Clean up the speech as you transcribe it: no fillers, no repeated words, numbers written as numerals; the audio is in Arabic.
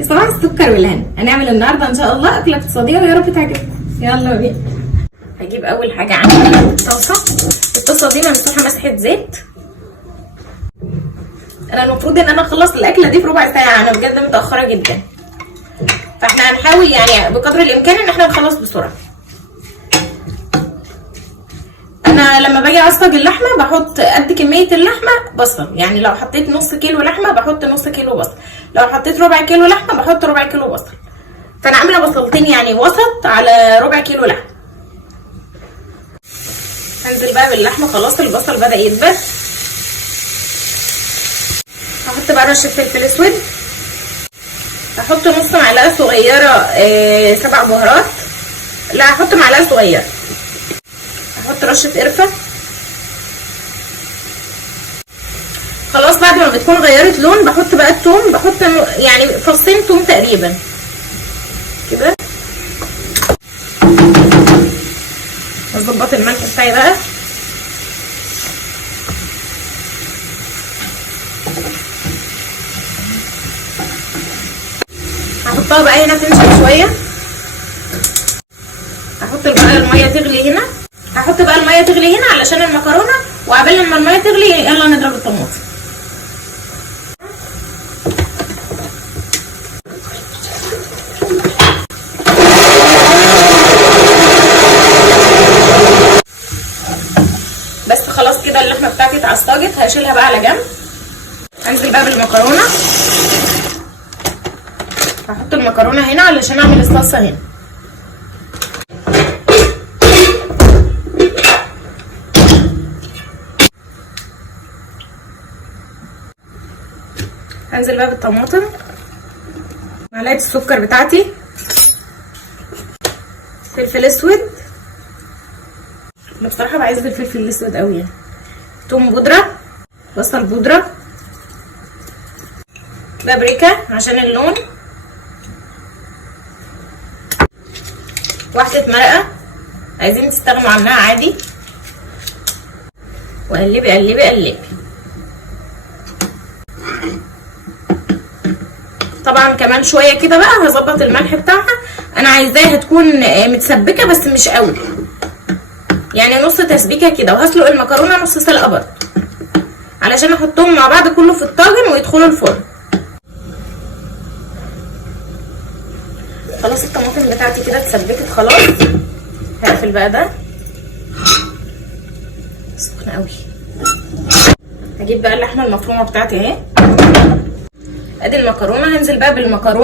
في صباح السكر والهنا. هنعمل النهارده ان شاء الله اكله اقتصاديه ويا رب تعجبكم. يلا بينا. هجيب اول حاجه عندي طاسه. الطاسه دي ممسوحه مسحه زيت. انا المفروض ان انا اخلص الاكله دي في ربع ساعه، انا بجد متاخره جدا، فاحنا هنحاول يعني بقدر الامكان ان احنا نخلص بسرعه. انا لما باجي اعصج اللحمه بحط قد كميه اللحمه بصل، يعني لو حطيت نص كيلو لحمه بحط نص كيلو بصل، لو حطيت ربع كيلو لحمه بحط ربع كيلو بصل، فانا عامله بصلتين يعني وسط على ربع كيلو لحمه. هنزل بقى باللحمه، خلاص البصل بدا يدبل. هحط بقى رشه فلفل اسود، هحط نص معلقه صغيره سبع بهارات، لا هحط معلقه صغيره. هحط رشه قرفه. خلاص بعد ما بتكون غيرت لون بحط بقى الثوم، بحط يعني فصين ثوم تقريبا كده. هظبط الملح بتاعي بقى. هحطها بقى هنا تنشف شويه. هحط بقى الميه تغلي هنا، هحط بقى الميه تغلي هنا علشان المكرونه، وقبل ما الميه تغلي يلا نضرب الطماطم. بس خلاص كده اللحمه بتاعتي اتعصجت، هشيلها بقى على جنب. انزل بقى بالمكرونه. هحط المكرونه هنا علشان اعمل الصلصه هنا. هنزل بقى بالطماطم، معلقه السكر بتاعتي، فلفل اسود، انا بصراحه بعز الفلفل الاسود قوي يعني، توم بودره، بصل بودره، بابريكا عشان اللون، واحده مرقه عايزين تستغنوا عنها عادي، وقلبي قلبي قلبي. طبعا كمان شويه كده بقى هظبط الملح بتاعها، انا عايزاها تكون متسبكه بس مش قوي، يعني نص تسبيكه كده. وهسلق المكرونه نص سلقه برضه علشان احطهم مع بعض كله في الطاجن ويدخلوا الفرن. خلاص الطماطم بتاعتي كده اتسبكت خلاص. هقفل بقى ده، سخنه قوي. هجيب بقى اللحمه المفرومه بتاعتي اهي، ادي المكرونه. هنزل بقى بالمكرونه